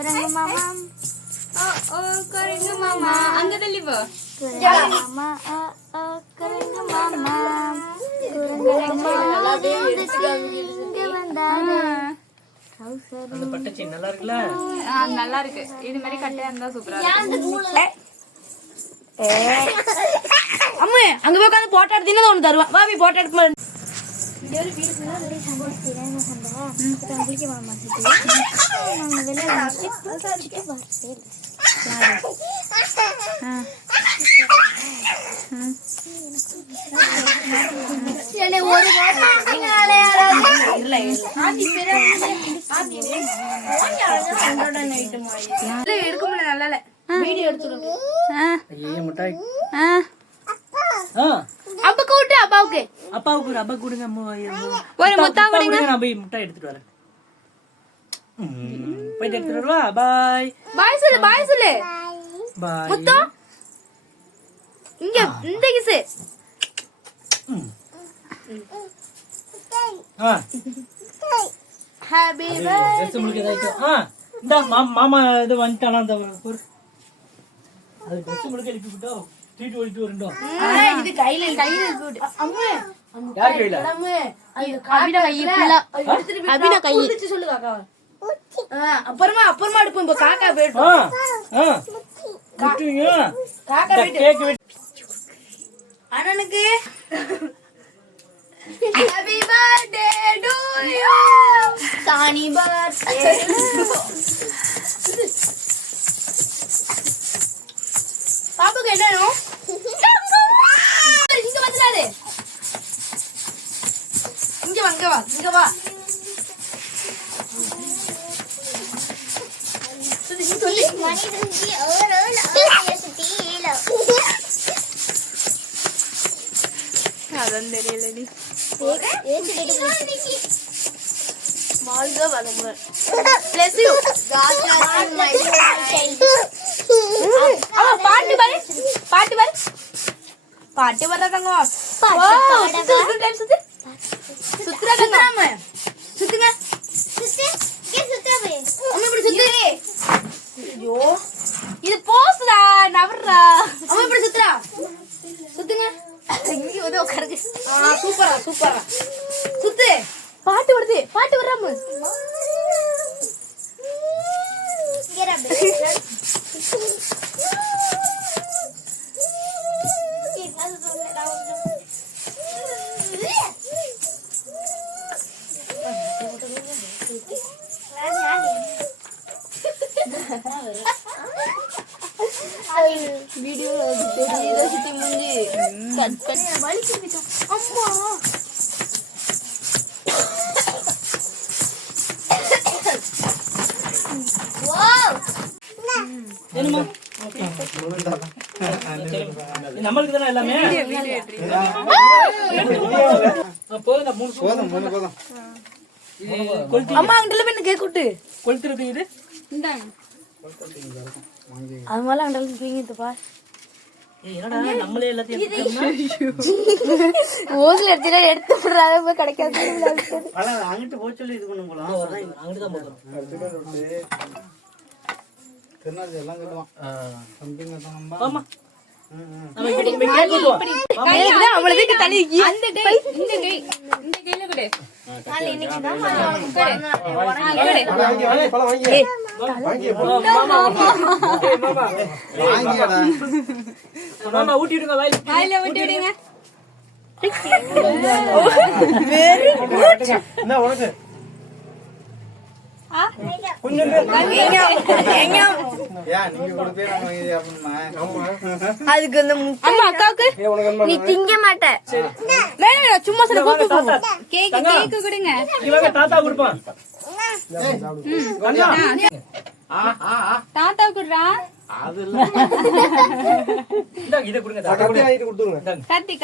Kurang mama. Kurang mama. Angga dali ba? Kurang mama. Kurang mama. Kurang mama. அந்த பட்டச்சி நல்லா இருக்குல்ல? நல்லா இருக்கு. இது மாதிரி கட்டையா இருந்தா சூப்பரா இருக்கு. அம்மா அங்க போய் உட்காந்து போட்டோ எடுத்தீங்கன்னா ஒண்ணு தருவான். வா நீ போட்டோ எடுக்க எடுக்க முடியல. நல்லா இல்ல. வீடியோ எடுத்துருங்க. ஐயே முட்டாய். அப்பா கூட்டு அப்பாவுக்கு. அப்பாவுக்கு அப்பா கொடுங்க. ஒரு முத்தம் கொடுங்க. நான் போய் முட்டாய் எடுத்துட்டு வரேன். போய் எடுத்துட்டு வரவா? பாய். பாய் சொல்லு, பாய் சொல்லு. பாய். முத்தம். இங்க இந்த கிஸ். ஹேப்பி பர்த்டே உங்களுக்கு ஏதாச்சும் இந்த மாமா இது வந்துட்டானா அந்த ஒரு அது ட்ரெஸ் உங்களுக்கு எழுப்பி விட்டோ ட்ரீட் ஓடிட்டு வரணும். இது கையில இருக்கு. அம்மா யார் கையில? அபினா கை ஃபுல்லா. அபினா கை சொல்லு காக்கா. அப்புறமா எடுப்போம். இப்ப காக்கா போய்டும். விட்டுவீங்க. காக்கா போய்டும். கேக் வெட்டி அண்ணனுக்கு ஹேப்பி பர்த்டே டு யூ. சானி பர்த்டே. பாப்புக்கு என்ன வேணும்? இங்க வந்துடாதே. இங்க வா. சொல்லி அதான் தெரியலடி. வாழ்க வளமுடன். Bless you. பாட்டு வர்றதாங்க. சுத்துறாங்க. சுத்துங்க. ஐயோ இது போஸ்டா நவர்றா. அம்மா இப்படி சுத்துங்க. இங்க வந்து உட்காருங்க. சூப்பரா சுத்து. பாட்டு வர்றாம. வீடியோ சுத்தி முந்தி கட் வலிக்கிட்டோம். அம்மா என்னமா நம்மளுக்கு தானே எல்லாமே. போதும். அம்மா அங்கல போய் கேக் கூட்டு கொளுத்துறது இது இந்தாங்க. அது மேல அங்கல தூங்கிட்டு பா. என்னடா நம்மளே எல்லாத்தையும் ஓதுல எடுத்து விடுறாத போய் கிடைக்காது. அங்கிட்டு போய் சொல்லி இது பண்ண போலாம். அங்கிட்டு தான் போறோம். எல்லாம் சொல்லுவான். ஆமா. அவளுக்கு தனி இந்த கையில கொடு. மாமா ஊட்டி விடுங்க. வாயில ஊட்டி விடுங்க. அதுக்கு அம்மா அக்காவுக்கு நீ திங்க மாட்ட. வேணும் சும்மா சொல்ல கூப்பிட்டு கேக் கொடுங்க. இவங்க தாத்தா கொடுப்பான். தாத்தா குடுறா. இதை கொடுங்க. கத்தி